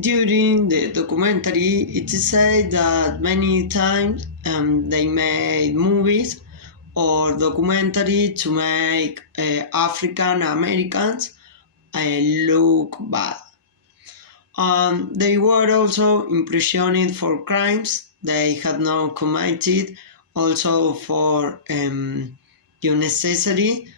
During the documentary, it is said that many times they made movies or documentary to make African Americans look bad. They were also imprisoned for crimes they had not committed, also for unnecessary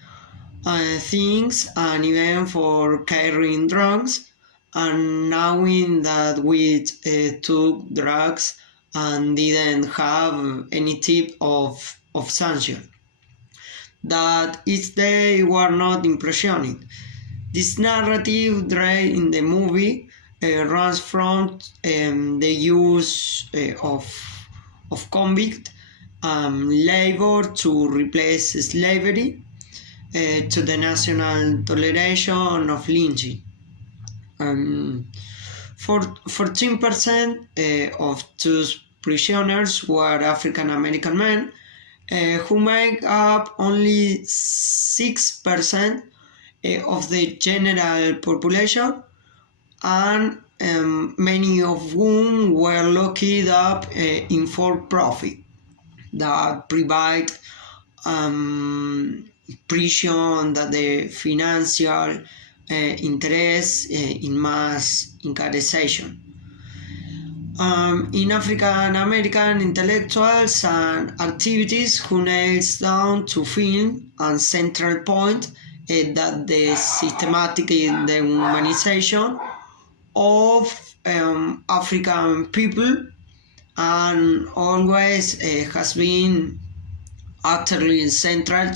things, and even for carrying drugs, and knowing that we took drugs and didn't have any type of sanction. That is, they were not impressioned. This narrative thread in the movie runs from the use of convict labor to replace slavery to the national toleration of lynching. 14% of those prisoners were African American men, who make up only 6% of the general population, and many of whom were locked up in for-profit that provide prison that the financial interest in mass incarceration. In African American intellectuals and activities who nails down to film and central point that the systematic dehumanization of African people and always has been utterly central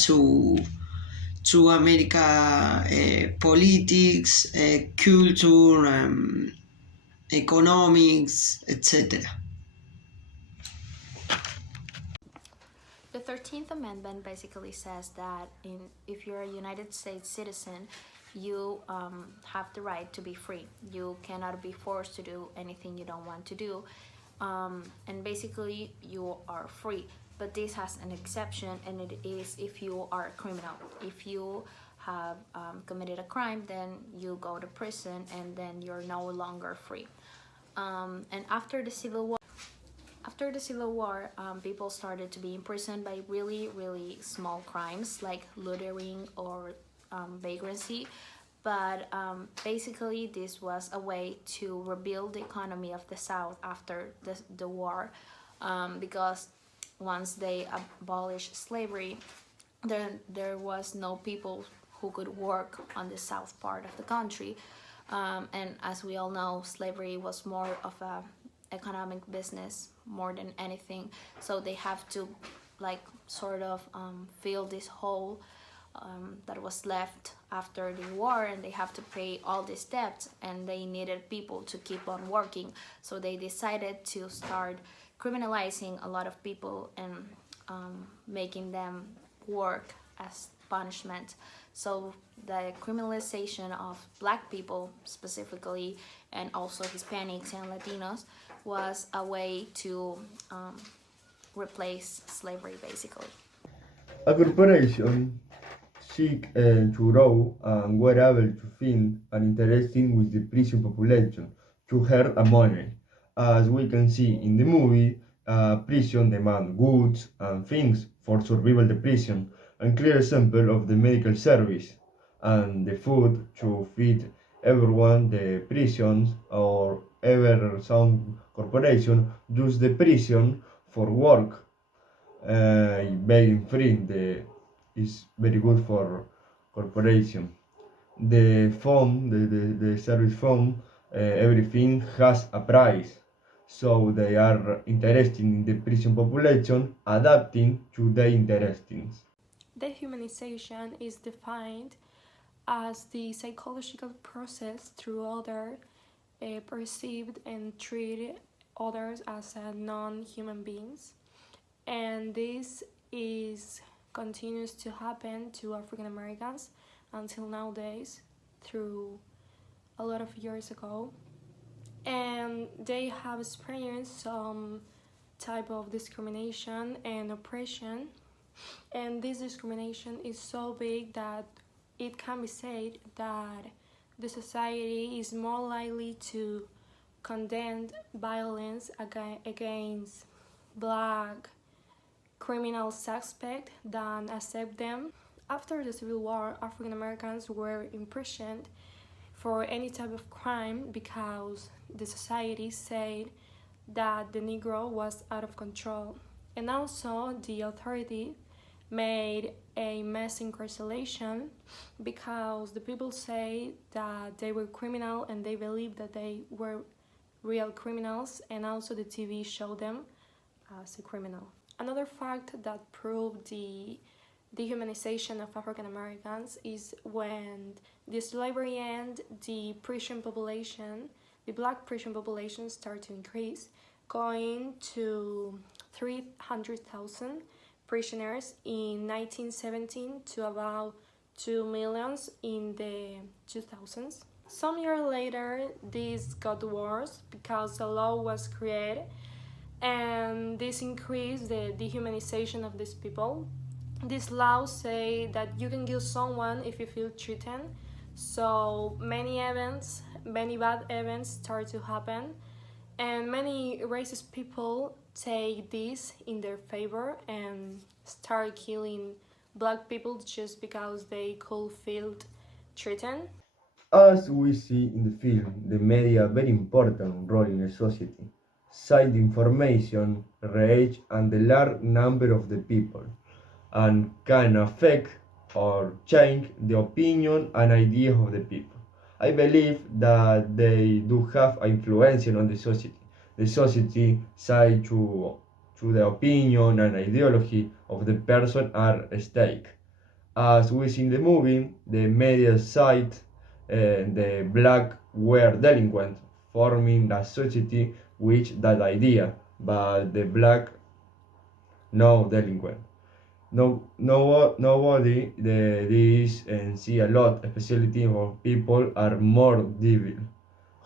to America politics, culture, economics, etc. The 13th Amendment basically says that if you're a United States citizen, you have the right to be free. You cannot be forced to do anything you don't want to do. And basically, you are free. But this has an exception, and it is if you are a criminal. If you have committed a crime, then you go to prison, and then you're no longer free. And after the Civil War, people started to be imprisoned by really, really small crimes like loitering or vagrancy. But basically, this was a way to rebuild the economy of the South after the war, because once they abolished slavery, then there was no people who could work on the south part of the country. And as we all know, slavery was more of a economic business more than anything. So they have to sort of fill this hole that was left after the war, and they have to pay all these debts, and they needed people to keep on working. So they decided to start criminalizing a lot of people and making them work as punishment. So the criminalization of Black people specifically, and also Hispanics and Latinos, was a way to replace slavery, basically. A corporation seek to grow and were able to find an interesting with the prison population to earn a money. As we can see in the movie, prison demand goods and things for survival the prison, and clear example of the medical service and the food to feed everyone. The prisons or ever some corporation use the prison for work, being free is very good for corporation. The phone, the service phone, everything has a price. So they are interested in the prison population, adapting to their interests. Dehumanization is defined as the psychological process through others perceived and treat others as non-human beings, and this continues to happen to African Americans until nowadays, through a lot of years ago, and they have experienced some type of discrimination and oppression, and this discrimination is so big that it can be said that the society is more likely to condemned violence against black criminal suspects than accept them. After the Civil War, African Americans were imprisoned for any type of crime because the society said that the Negro was out of control. And also the authority made a mass incarceration because the people say that they were criminal and they believed that they were real criminals, and also the TV showed them as a criminal. Another fact that proved the dehumanization of African Americans is when the slavery ended, the black prison population started to increase, going to 300,000 prisoners in 1917 to about 2 million in the 2000s. Some years later, this got worse because a law was created, and this increased the dehumanization of these people. These laws say that you can kill someone if you feel threatened. So many bad events start to happen, and many racist people take this in their favor and start killing black people just because they could feel threatened. As we see in the film, the media have a very important role in a society. Side information reach and the large number of the people and can affect or change the opinion and ideas of the people. I believe that they do have influence on the society. The society side to the opinion and ideology of the person are at stake. As we see in the movie, the media side the black were delinquent, forming a society with that idea, but the black no delinquent. Nobody this and see a lot, especially of people are more devil.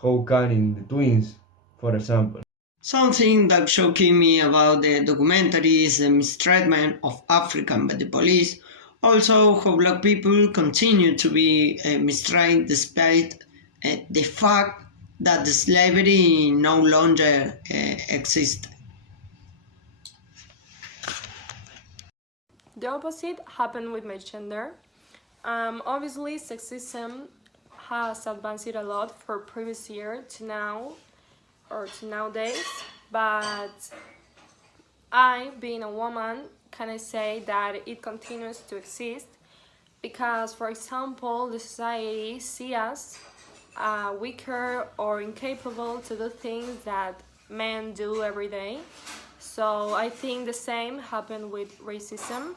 How can in the twins, for example? Something that shocked me about the documentary is the mistreatment of African by the police. Also, how black people continue to be mistreated despite the fact that the slavery no longer exists. The opposite happened with my gender. Obviously, sexism has advanced a lot from previous year to now or to nowadays, but I, being a woman, can I say that it continues to exist because, for example, the society sees us weaker or incapable to do things that men do every day. So I think the same happened with racism.